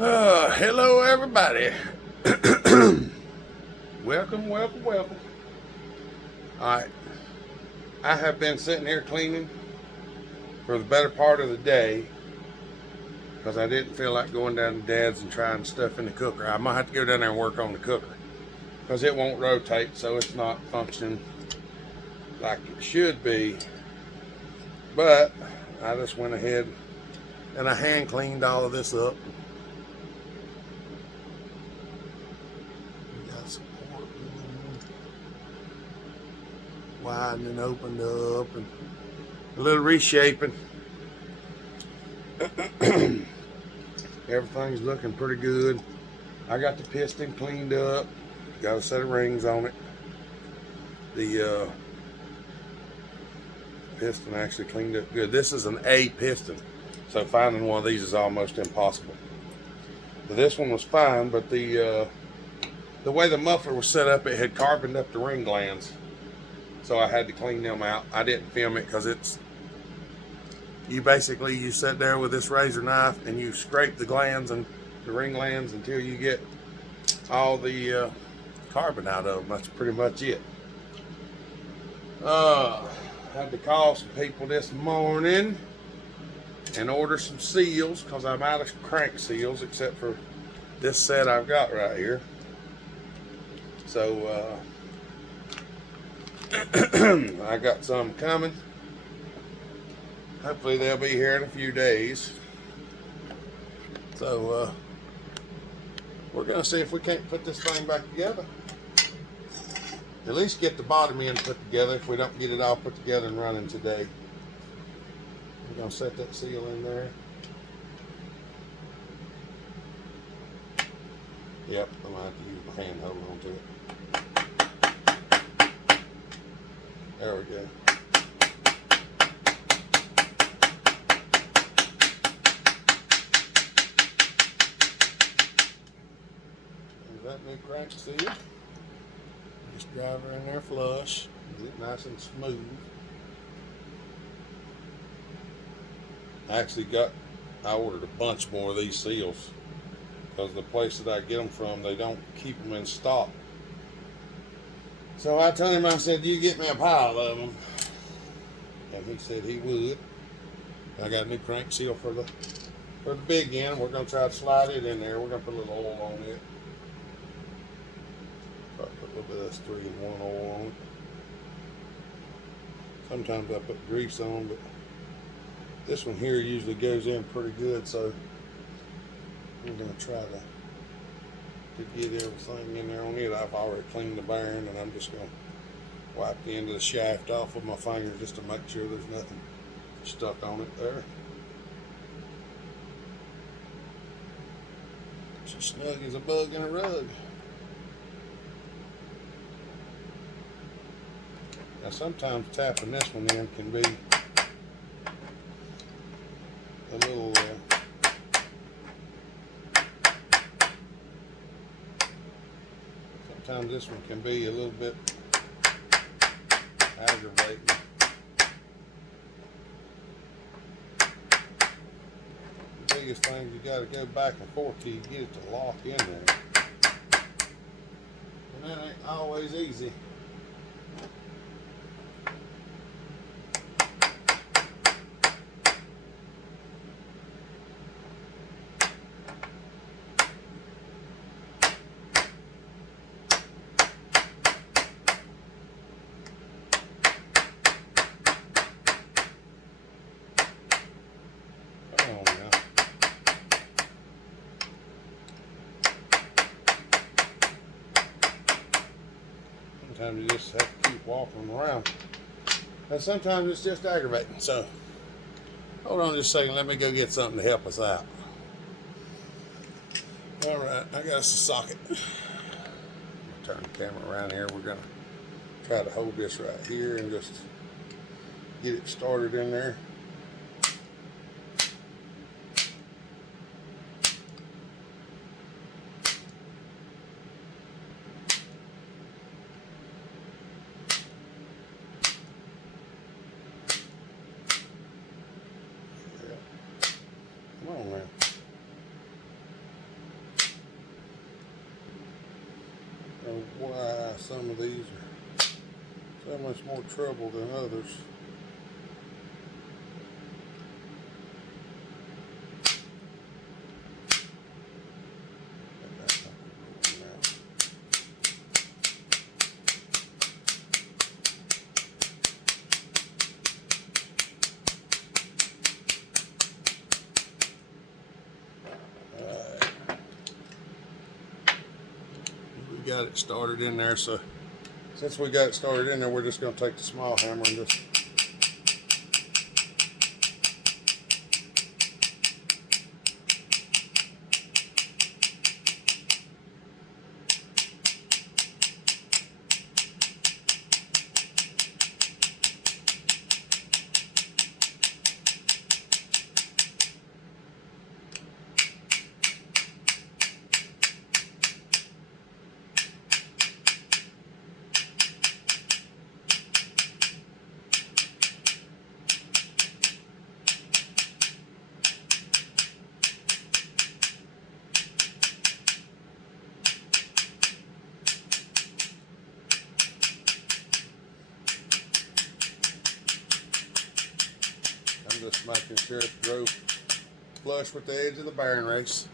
Hello everybody. Welcome. Alright, I have been sitting here cleaning for the better part of the day because I didn't feel like going down to Dad's and trying stuff in the cooker. I might have to go down there and work on the cooker because it won't rotate, so it's not functioning like it should be. But I just went ahead and I hand cleaned all of this up. Widening, opened up, and a little reshaping. Everything's looking pretty good. I got the piston cleaned up. Got a set of rings on it. The piston actually cleaned up good. This is an A piston, so finding one of these is almost impossible. But this one was fine, but the way the muffler was set up, it had carboned up the ring glands. So I had to clean them out. I didn't film it because you sit there with this razor knife and you scrape the glands and the ring glands until you get all the carbon out of them. That's pretty much it. Had to call some people this morning and order some seals because I'm out of crank seals except for this set I've got right here. So I got some coming. Hopefully they'll be here in a few days. So we're gonna see if we can't put this thing back together. At least get the bottom end put together if we don't get it all put together and running today. We're gonna set that seal in there. Yep, I'm gonna have to use my hand holding on to it. There we go. There's that new crank seal. Just drive her in there flush. Get it nice and smooth. I ordered a bunch more of these seals because the place that I get them from, they don't keep them in stock. So I told him, I said, you get me a pile of them. And he said he would. I got a new crank seal for the big end. We're going to try to slide it in there. We're going to put a little oil on it. Probably put a little bit of this 3-in-1 oil on it. Sometimes I put grease on, but this one here usually goes in pretty good, so we're going to try to get everything in there on it. I've already cleaned the bearing and I'm just going to wipe the end of the shaft off with my finger just to make sure there's nothing stuck on it there. She's snug as a bug in a rug. Now sometimes tapping this one in can be a little sometimes this one can be a little bit aggravating. The biggest thing, you got to go back and forth till you get it to lock in there, and that ain't always easy. Sometimes you just have to keep walking around. And sometimes it's just aggravating. So, hold on just a second. Let me go get something to help us out. Alright, I got us a socket. Turn the camera around here. We're going to try to hold this right here and just get it started in there. Come on, man. why some of these are so much more trouble than others. Got it started in there, so since we got it started in there, we're just going to take the small hammer and just making sure it drove flush with the edge of the bearing race.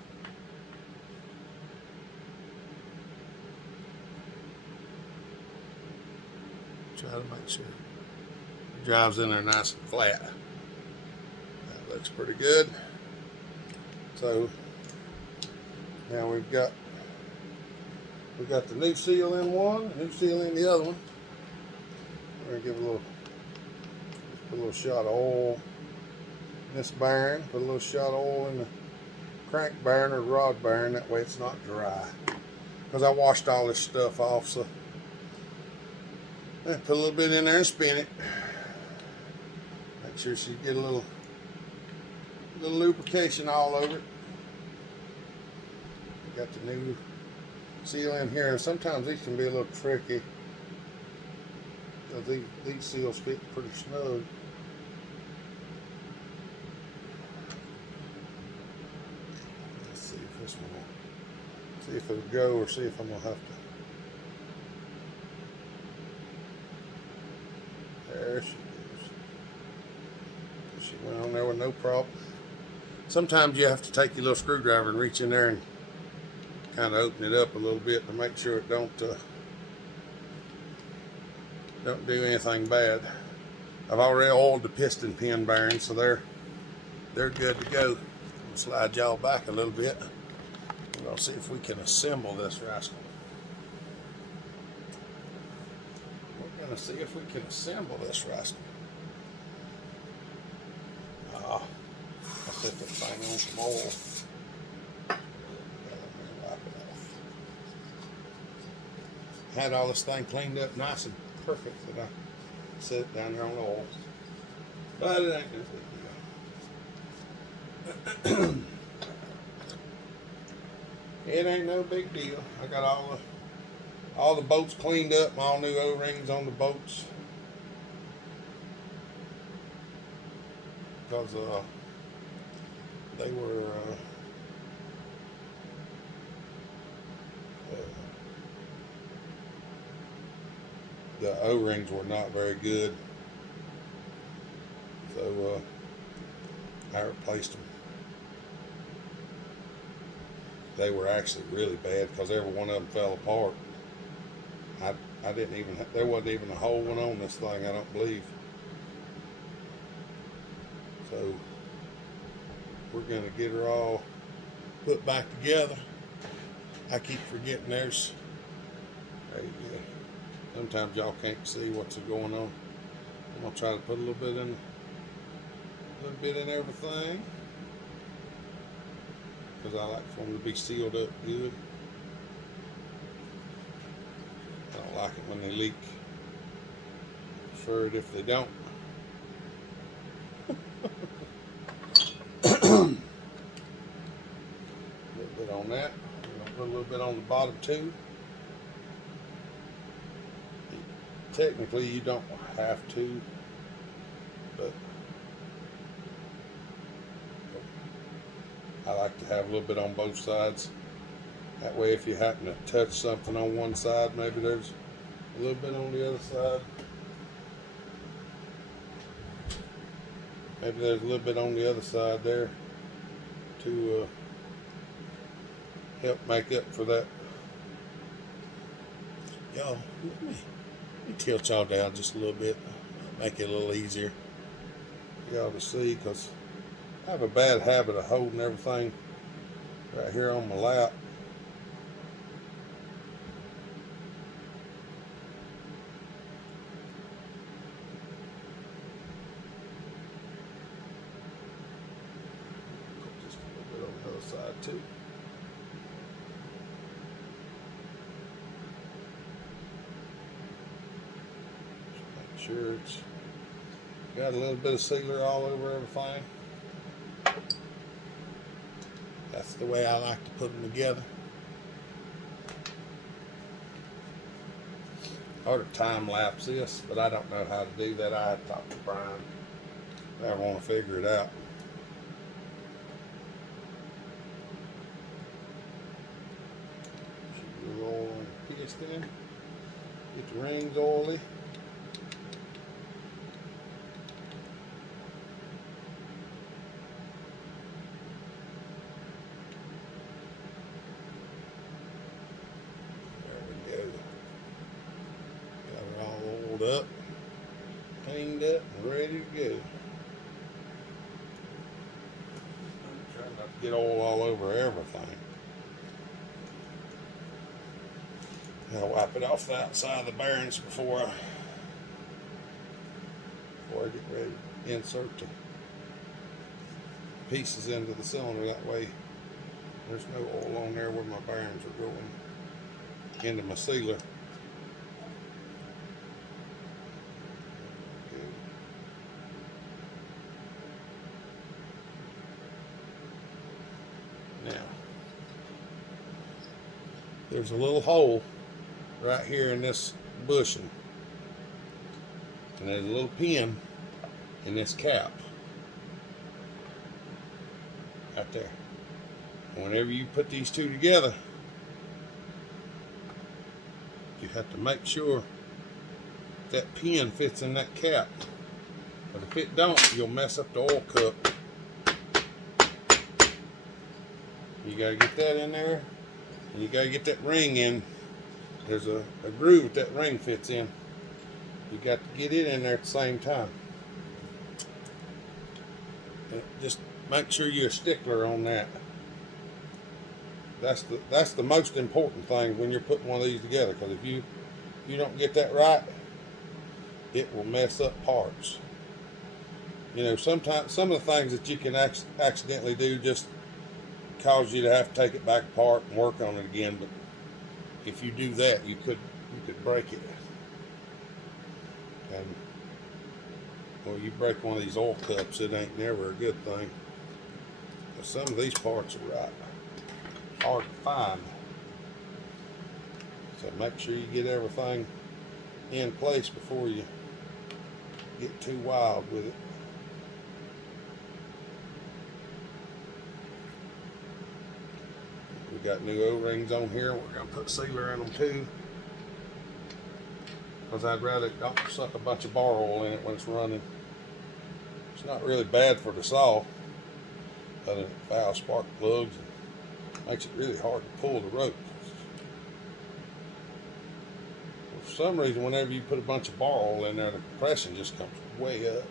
Try to make sure it drives in there nice and flat. That looks pretty good. So now we've got the new seal in one, new seal in the other one. We're gonna give put a little shot of oil in this bearing, put a little shot of oil in the crank bearing or rod bearing, that way it's not dry. Because I washed all this stuff off, so put a little bit in there and spin it. Make sure you get a little lubrication all over it. Got the new seal in here, and sometimes these can be a little tricky because these seals fit pretty snug. Let's see if this one will, see if it'll go, or see if I'm gonna have to. There she goes. She went on there with no problem. Sometimes you have to take your little screwdriver and reach in there and kind of open it up a little bit to make sure it don't do anything bad. I've already oiled the piston pin bearings, so they're good to go. I'll slide y'all back a little bit. We're gonna see if we can assemble this rascal. We're gonna see if we can assemble this rascal. I'll set this thing on some oil. Had all this thing cleaned up nice and perfect, that I set it down there on the oil. But it ain't no big deal. It ain't no big deal. I got all the bolts cleaned up, all new O-rings on the bolts. Because they were the O-rings were not very good, so I replaced them. They were actually really bad because every one of them fell apart. I didn't even, there wasn't even a whole one on this thing, I don't believe. So we're gonna get her all put back together. I keep forgetting there's, there you go. Sometimes y'all can't see what's going on. I'm gonna try to put a little bit in everything, because I like for them to be sealed up good. I don't like it when they leak. I prefer it if they don't. A little bit on that. I'm gonna put a little bit on the bottom too. Technically, you don't have to, but I like to have a little bit on both sides. That way if you happen to touch something on one side, maybe there's a little bit on the other side. Maybe there's a little bit on the other side there to help make up for that. Y'all, let me tilt y'all down just a little bit, make it a little easier for y'all to see, because I have a bad habit of holding everything right here on my lap. Put just a little bit on the other side too. Just make sure it's got a little bit of sealer all over everything. That's the way I like to put them together. I ought to time lapse this, but I don't know how to do that. I had to talk to Brian. I want to figure it out. Shoot a little oil on the piston. Get the rings oily. Up, cleaned up, and ready to go. Trying not to get oil all over everything. I'll wipe it off the outside of the bearings before I get ready to insert the pieces into the cylinder. That way there's no oil on there where my bearings are going into my sealer. Now, there's a little hole right here in this bushing, and there's a little pin in this cap right there. And whenever you put these two together, you have to make sure that pin fits in that cap, but if it don't, you'll mess up the oil cup. You gotta get that in there, and you gotta get that ring in. There's a groove that ring fits in. You got to get it in there at the same time. And just make sure you're a stickler on that. That's the most important thing when you're putting one of these together, because if you don't get that right, it will mess up parts. You know, sometimes some of the things that you can accidentally do just cause you to have to take it back apart and work on it again. But if you do that, you could break it. And well, you break one of these oil cups, it ain't never a good thing. But some of these parts are right hard to find. So make sure you get everything in place before you get too wild with it. We got new O-rings on here. We're going to put sealer in them too, because I'd rather it don't suck a bunch of bar oil in it when it's running. It's not really bad for the saw, other than foul spark plugs. It makes it really hard to pull the rope. For some reason, whenever you put a bunch of bar oil in there, the compression just comes way up.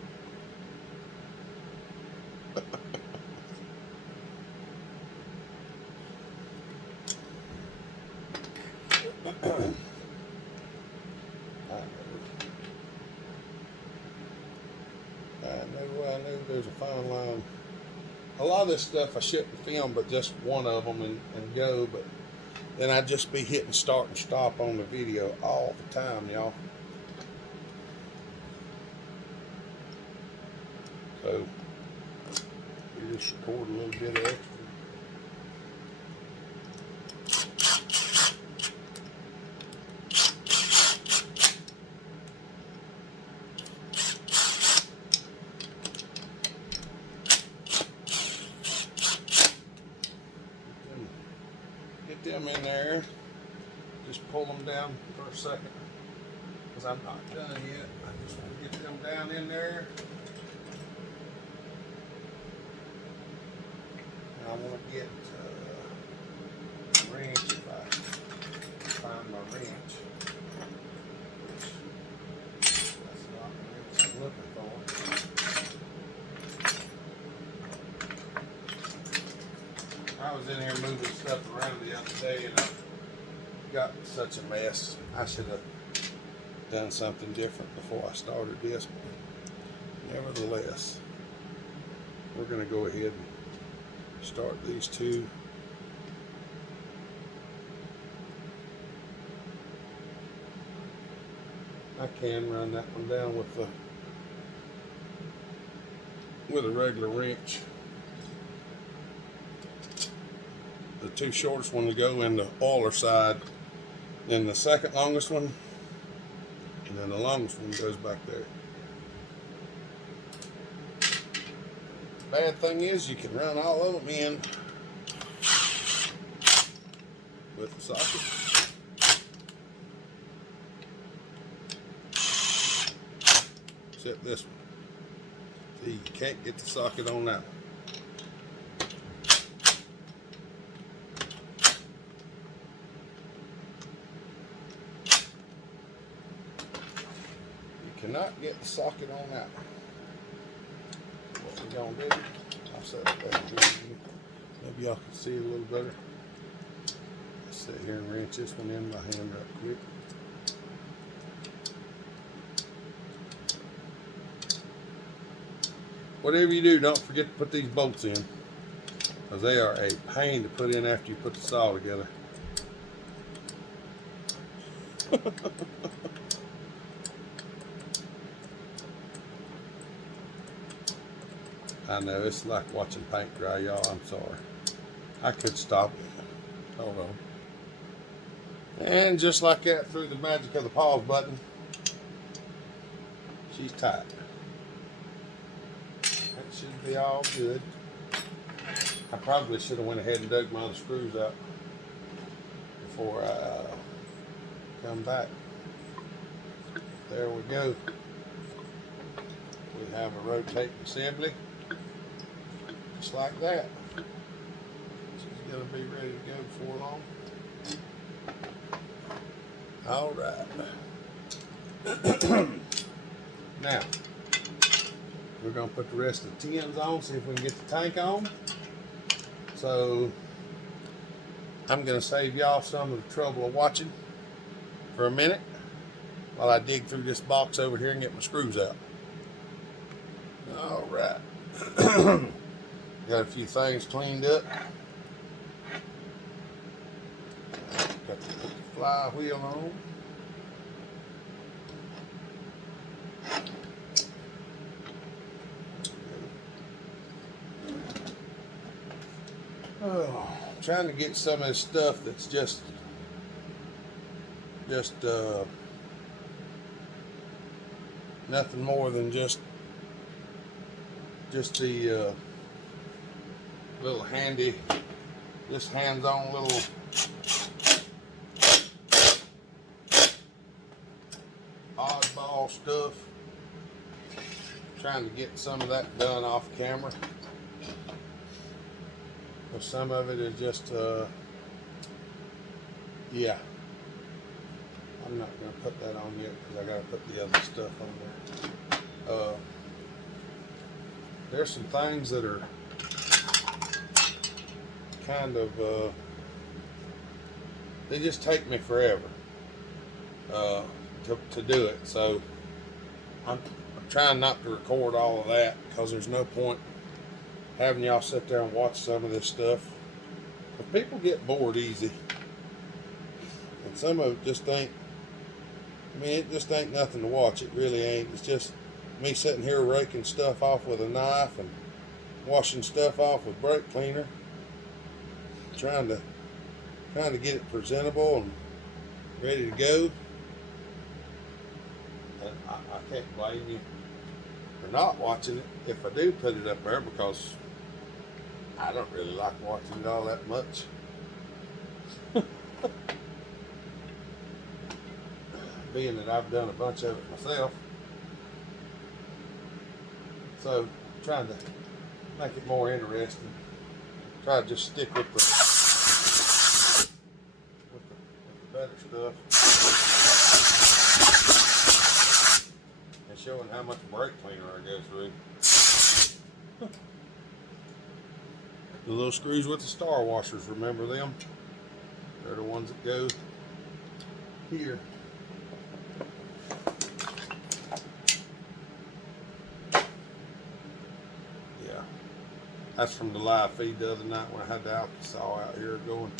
I know there's a fine line. A lot of this stuff I shouldn't film, but just one of them and go. But then I'd just be hitting start and stop on the video all the time, y'all. So we just record a little bit of extra. get them in there. Just pull them down for a second, because I'm not done yet. I just want to get them down in there. And I want to get a wrench if I find my wrench. That's not the wrench I'm looking for. I was in here moving stuff around the other day and I got such a mess. I should have done something different before I started this, but nevertheless, we're going to go ahead and start these two. I can run that one down with a regular wrench. The two shortest ones go in the oiler side, then the second longest one, and then the longest one goes back there. Bad thing is you can run all of them in with the socket. Except this one. See, you can't get the socket on that one. Cannot get the socket on that one. What we're gonna do, I'll set it back here. Maybe y'all can see it a little better. Let's sit here and wrench this one in by hand right quick. Whatever you do, don't forget to put these bolts in, because they are a pain to put in after you put the saw together. I know, it's like watching paint dry, y'all. I'm sorry. I could stop it. Hold on. And just like that, through the magic of the pause button, she's tight. That should be all good. I probably should have went ahead and dug my other screws out before I come back. There we go. We have a rotating assembly. Just like that. She's going to be ready to go before long. All right. Now, we're going to put the rest of the tins on, see if we can get the tank on. So, I'm going to save y'all some of the trouble of watching for a minute while I dig through this box over here and get my screws out. All right. Got a few things cleaned up. Got to put the flywheel on. Oh, trying to get some of this stuff that's just nothing more than just the little handy, just hands-on little oddball stuff. Trying to get some of that done off camera. But some of it is just, yeah. I'm not going to put that on yet because I got to put the other stuff on there. There's some things that are kind of, they just take me forever to do it. So I'm trying not to record all of that because there's no point having y'all sit there and watch some of this stuff. But people get bored easy. And some of it just ain't, I mean, it just ain't nothing to watch. It really ain't. It's just me sitting here raking stuff off with a knife and washing stuff off with brake cleaner. Trying to get it presentable and ready to go. And I can't blame you for not watching it if I do put it up there, because I don't really like watching it all that much. Being that I've done a bunch of it myself. So trying to make it more interesting. Try to just stick with the better stuff. And showing how much brake cleaner I go through. The little screws with the star washers, remember them? They're the ones that go here. Yeah, that's from the live feed the other night when I had the alky-saw out here going.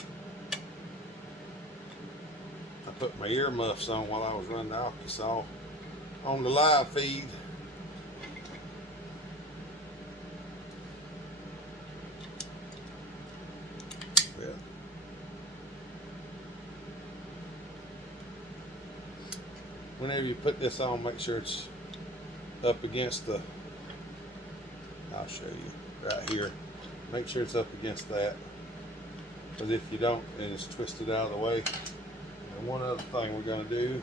I put my earmuffs on while I was running the alky-saw on the live feed. Yeah. Whenever you put this on, make sure it's up against the, I'll show you right here. Make sure it's up against that, because if you don't, then it's twisted out of the way. And one other thing we're going to do,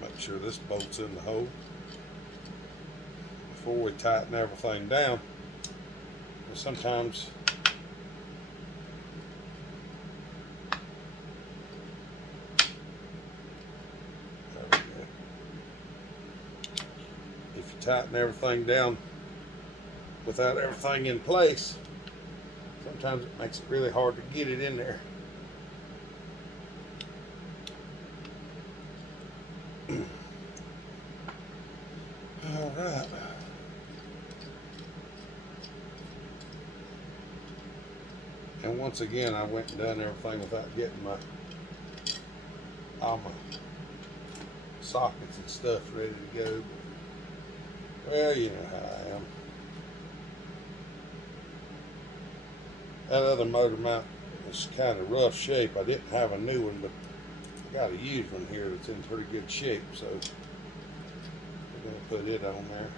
make sure this bolt's in the hole before we tighten everything down. And sometimes if you tighten everything down without everything in place, sometimes it makes it really hard to get it in there. All right. And once again, I went and done everything without getting all my sockets and stuff ready to go. Well, you know how I am. That other motor mount was kind of rough shape. I didn't have a new one, but I got a used one here that's in pretty good shape, so I'm going to put it on there.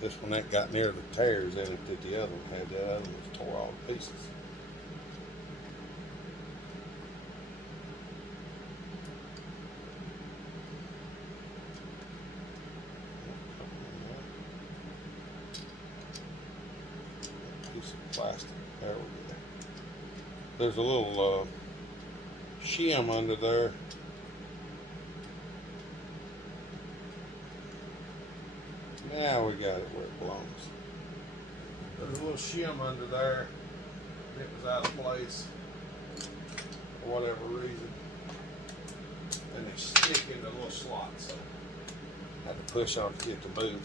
This one ain't got near the tears in it that the other one had. The other one was tore all to pieces. Piece of plastic. There we go. There's a little shim under there. Now we got it where it belongs. There's a little shim under there. It was out of place for whatever reason. And they stick in the little slot, so I had to push on to get to move.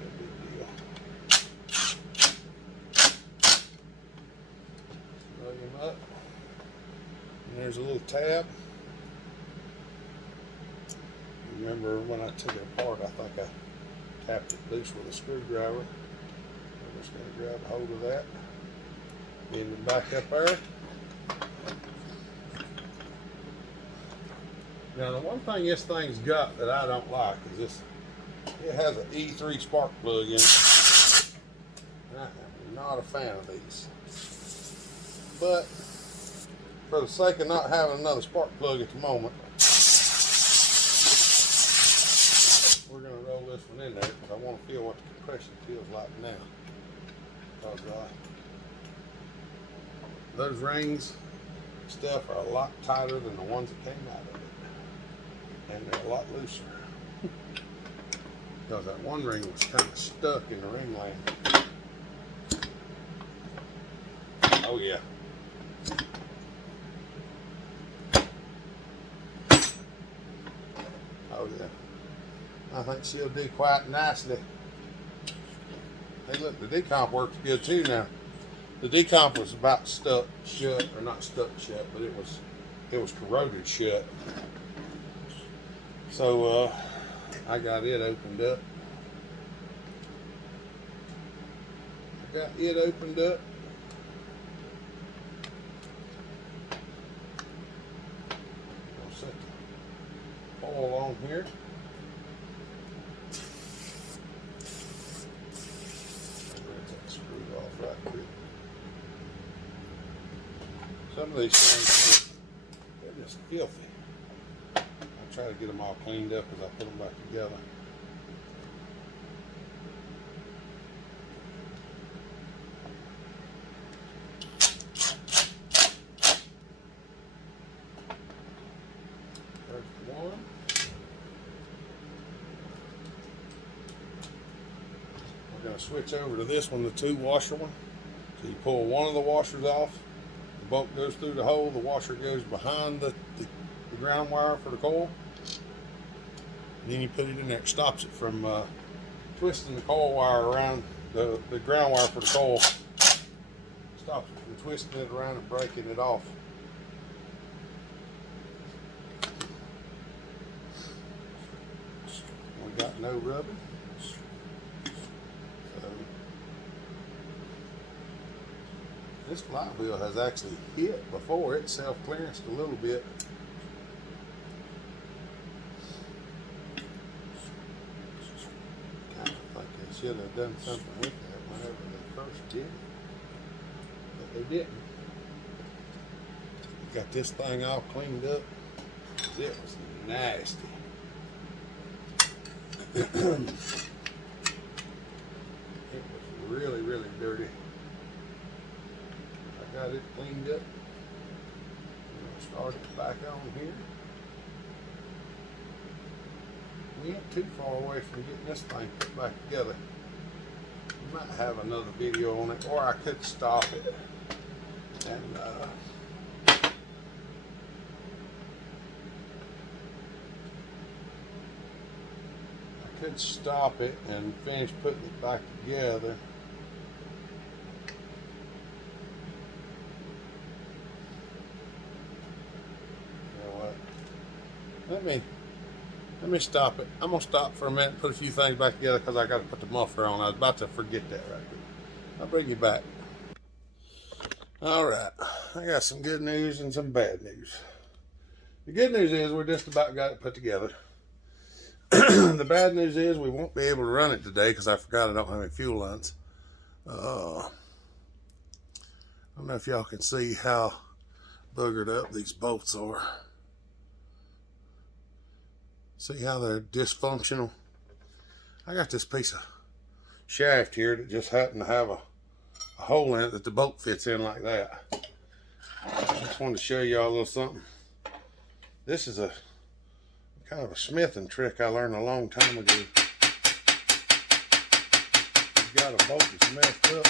No big deal. Snug him up. And there's a little tab. Remember when I took it apart, I think I tapped it loose with a screwdriver. I'm just going to grab a hold of that, bend it back up there. Now the one thing this thing's got that I don't like is this, it has an E3 spark plug in it. And I am not a fan of these. But for the sake of not having another spark plug at the moment, we're going to roll this one in there because I want to feel what the compression feels like now. Because those rings stuff are a lot tighter than the ones that came out of it. And they're a lot looser. Because that one ring was kind of stuck in the ring line. Oh yeah. Oh yeah. I think she'll do quite nicely. Hey look, the decomp works good too now. The decomp was about stuck shut, or not stuck shut, but it was corroded shut. So I got it opened up. I'll set the coil on here. Screw off right quick. Some of these things, they're just filthy. I try to get them all cleaned up as I put them back together. There's one. We're going to switch over to this one, the 2-washer one. So you pull one of the washers off. The bolt goes through the hole, the washer goes behind the ground wire for the coil. And then you put it in there, it stops it from twisting the coil wire around the ground wire for the coil. Stops it from twisting it around and breaking it off. We got no rubbing. This flywheel has actually hit before. It self-clearanced a little bit. Kind of think they should have done something with that whenever they first did it, but they didn't. Got this thing all cleaned up. It was nasty. It was really, really dirty. Got it cleaned up. We're going to start it back on here. We ain't too far away from getting this thing put back together. We might have another video on it, or I could stop it and finish putting it back together. Let me stop it. I'm gonna stop for a minute and put a few things back together because I got to put the muffler on. I was about to forget that right there. I'll bring you back. All right, I got some good news and some bad news. The good news is we're just about got it put together. The bad news is we won't be able to run it today because I forgot I don't have any fuel lines. I don't know if y'all can see how boogered up these bolts are. See how they're dysfunctional? I got this piece of shaft here that just happened to have a hole in it that the bolt fits in like that. I just wanted to show y'all a little something. This is a kind of a smithing trick I learned a long time ago. You've got a bolt that's messed up.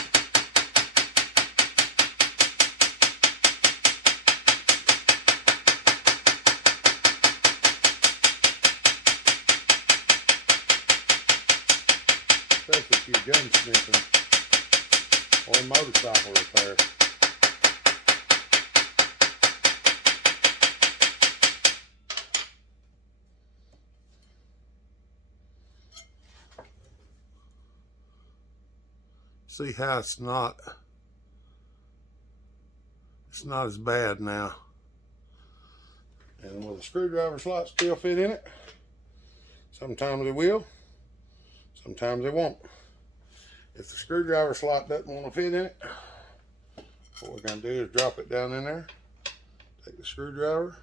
Especially if you're gunsmithing or motorcycle repair. See how it's not as bad now. And will the screwdriver slot still fit in it? Sometimes it will. Sometimes it won't. If the screwdriver slot doesn't want to fit in it, what we're going to do is drop it down in there, take the screwdriver,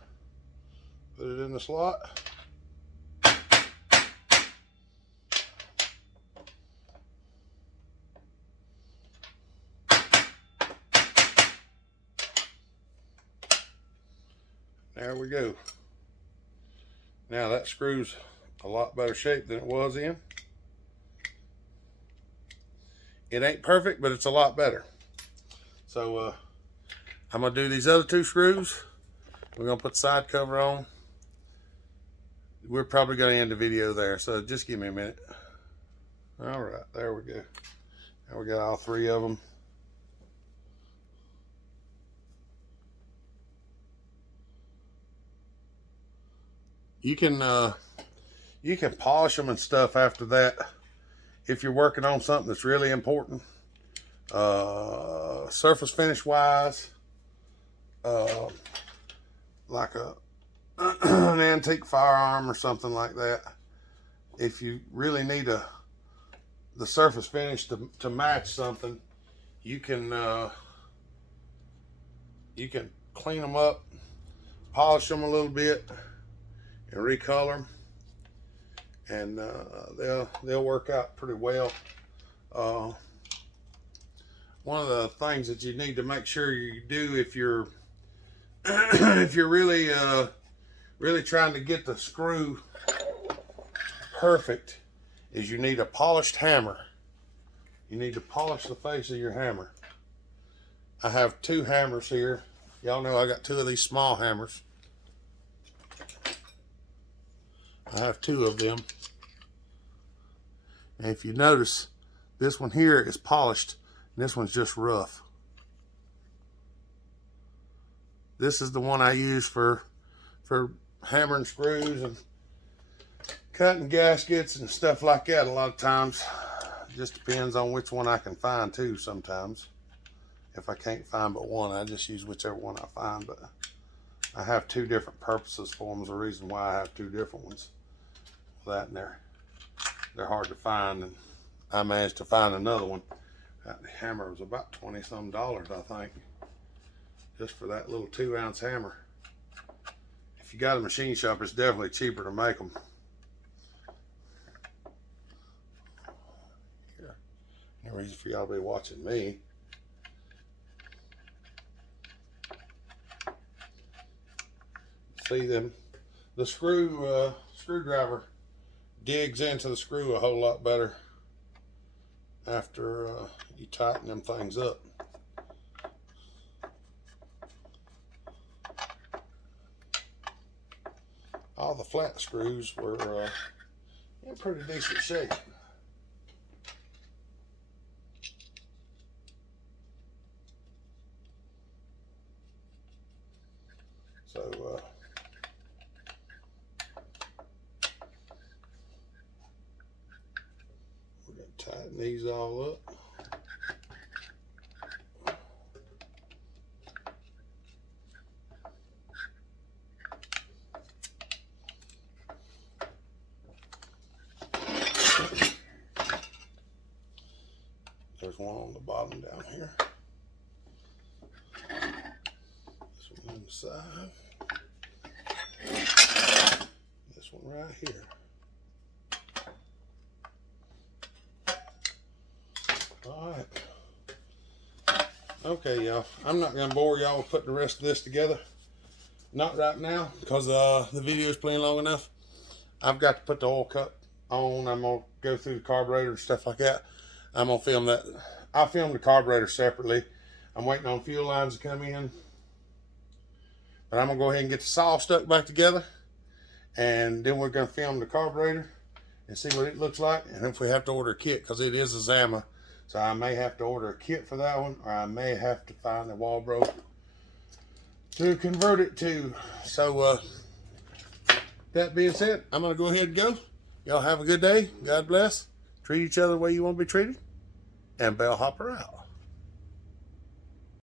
put it in the slot, there we go. Now that screw's a lot better shape than it was in. It ain't perfect, but it's a lot better. So I'm gonna do these other two screws. We're gonna put the side cover on. We're probably gonna end the video there, so just give me a minute. All right, there we go. Now we got all three of them. You can polish them and stuff after that. If you're working on something that's really important, surface finish wise, like an antique firearm or something like that, if you really need the surface finish to match something, you can clean them up, polish them a little bit, and recolor them, and they'll work out pretty well. One of the things that you need to make sure you do if you're if you're really trying to get the screw perfect is you need a polished hammer. You need to polish the face of your hammer. I have two hammers here. Y'all know I got two of these small hammers. I have two of them. And if you notice, this one here is polished and this one's just rough. This is the one I use for hammering screws and cutting gaskets and stuff like that. A lot of times, it just depends on which one I can find too. Sometimes, if I can't find but one, I just use whichever one I find. But I have two different purposes for them. There's a reason why I have two different ones. That and they're hard to find, and I managed to find another one. That hammer was about $20-some, I think, just for that little 2-ounce hammer. If you got a machine shop, it's definitely cheaper to make them. Here, no reason for y'all to be watching me. See them? The screwdriver digs into the screw a whole lot better after you tighten them things up. All the flat screws were in pretty decent shape. So we're going to tighten these all up. There's one on the bottom down here. This one on the side. This one right here. All right. Okay, y'all. I'm not going to bore y'all with putting the rest of this together. Not right now, because the video is playing long enough. I've got to put the oil cup on. I'm going to go through the carburetor and stuff like that. I'm going to film that. I'll film the carburetor separately. I'm waiting on fuel lines to come in. But I'm going to go ahead and get the saw stuck back together. And then we're going to film the carburetor and see what it looks like. And if we have to order a kit, because it is a Zama. So I may have to order a kit for that one. Or I may have to find a Walbro to convert it to. So that being said, I'm going to go ahead and go. Y'all have a good day. God bless. Treat each other the way you want to be treated. And Bellhopper out.